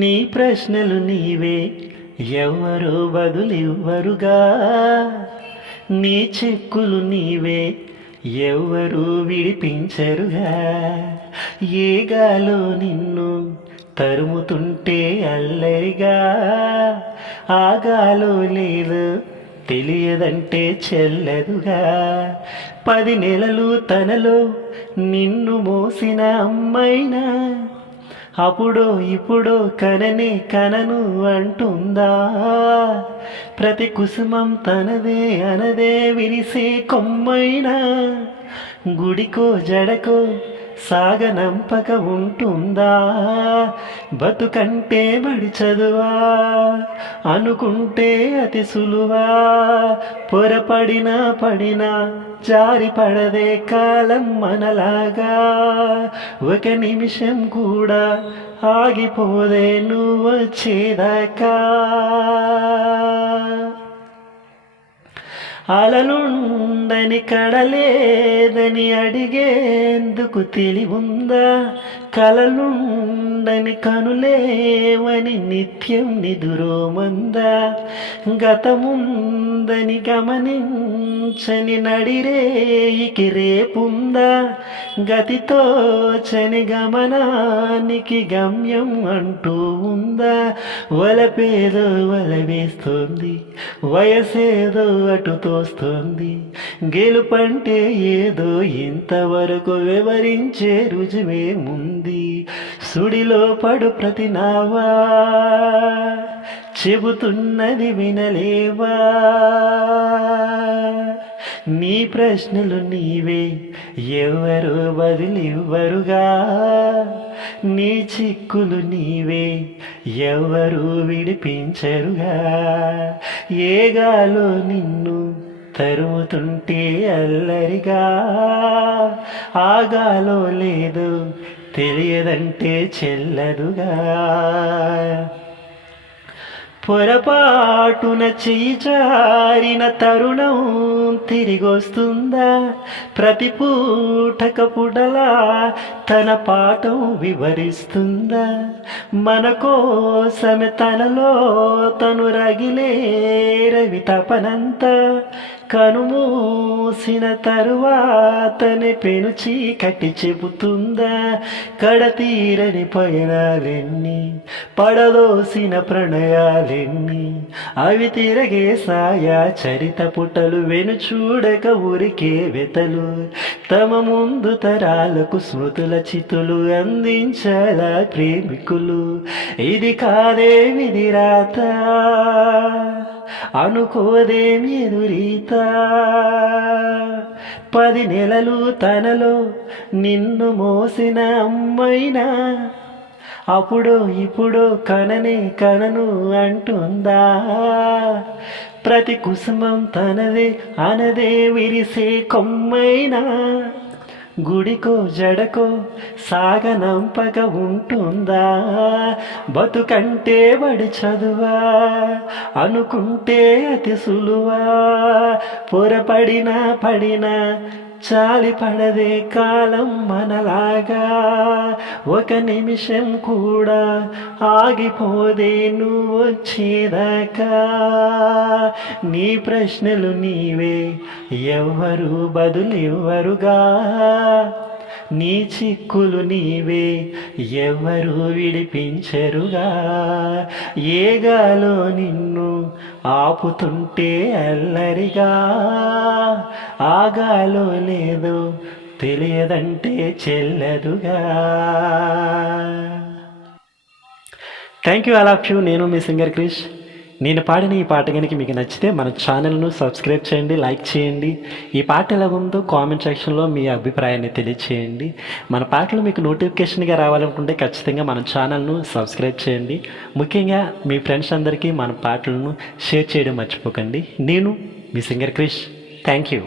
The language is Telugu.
నీ ప్రశ్నలు నీవే, ఎవరో బదులివ్వరుగా. నీ చిక్కులు నీవే, ఎవరు విడిపించరుగా. ఏ గాలో నిన్ను తరుముతుంటే అల్లరిగా, ఆగాలో లేదు తెలియదంటే చెల్లదుగా. 10 నెలలు తనలో నిన్ను మోసిన అమ్మైనా అప్పుడో ఇప్పుడో కననే కనను అంటుందా. ప్రతి కుసుమం తనదే అనదే విరిసే కొమ్మైనా గుడికో జడకో సాగనంపక ఉంటుందా. బతుకంటే బడి చదువా అనుకుంటే అతి సులువా. పొరపడినా పడినా జారి పడదే కాలం మనలాగా. ఒక నిమిషం కూడా ఆగిపోదే నువ్వు వచ్చేదాకా. అలలుండని కడలేదని అడిగేందుకు తెలివుందా. కలలుండని కనులేవని నిత్యం నిదురోమందా. గతముందని గమనించని నడిరేయికి రేపుందా. గతితో చని గమనానికి గమ్యం అంటూ ఉందా. వలపేదో వలవేస్తోంది, వయసేదో అటు తోస్తోంది. గెలుపంటే ఏదో ఇంతవరకు వివరించే రుజువేముంది. సుడిలో పడు ప్రతి నావా చెబుతున్నది వినలేవా. నీ ప్రశ్నలు నీవే, ఎవరు బదులివ్వరుగా. నీ చిక్కులు నీవే, ఎవరు విడిపించరుగా. ఏ గాలో నిన్ను తరుముతుంటే అల్లరిగా, ఆగాలో లేదు తెలియదంటే చెల్లదుగా. పొరపాటున చెయ్యి జారిన తరుణం తిరిగొస్తుందా. ప్రతి పూటకపుడలా తన పాఠం వివరిస్తుందా. మన కోసమే తనలో తను రగిలే రవి తపనంతా కనుమూసిన తరువాతనే పెను చీకటి చెబుతుందా. కడతీరని పయనాలెన్ని, పడదోసిన ప్రణయాలెన్ని, అవి తిరగే సాయా చరిత పుటలు. వెను చూడక ఊరికే వెతలు, తమ ముందు తరాలకు స్మృతుల చితులు అందించాలా ప్రేమికులు. ఇది కాదే విధి రాత, అనుకోదేం ఎదురీత. 10 నెలలు తనలో నిన్ను మోసిన అమ్మైనా అప్పుడో ఇప్పుడో కననే కనను అంటుందా. ప్రతి కుసుమం తనదే అనదే విరిసే కొమ్మైనా గుడికో జడకో సాగనంపక ఉంటుందా. బతుకంటే బడి చదువా అనుకుంటే అతి సులువా. పొరపడినా పడినా చాలి పడదే కాలం మనలాగా. ఒక నిమిషం కూడా ఆగిపోదే నువ్వు వచ్చేదాకా. నీ ప్రశ్నలు నీవే, ఎవరు బదులివ్వరుగా. నీ చిక్కులు నీవే, ఎవరు విడిపించరుగా. ఏ గాలో నిన్ను ఆపుతుంటే అల్లరిగా, ఆగాలో లేదో తెలియదంటే చెల్లదుగా. Thank you all of you. నేను మీ సింగర్ క్రిష్. నేను పాడిన ఈ పాట కనుక మీకు నచ్చితే మన ఛానల్ను సబ్స్క్రైబ్ చేయండి, లైక్ చేయండి. ఈ పాట ఎలా ఉందో కామెంట్ సెక్షన్లో మీ అభిప్రాయాన్ని తెలియచేయండి. మన పాటలు మీకు నోటిఫికేషన్గా రావాలనుకుంటే ఖచ్చితంగా మన ఛానల్ను సబ్స్క్రైబ్ చేయండి. ముఖ్యంగా మీ ఫ్రెండ్స్ అందరికీ మన పాటలను షేర్ చేయడం మర్చిపోకండి. నేను మీ సింగర్ క్రిష్. Thank you.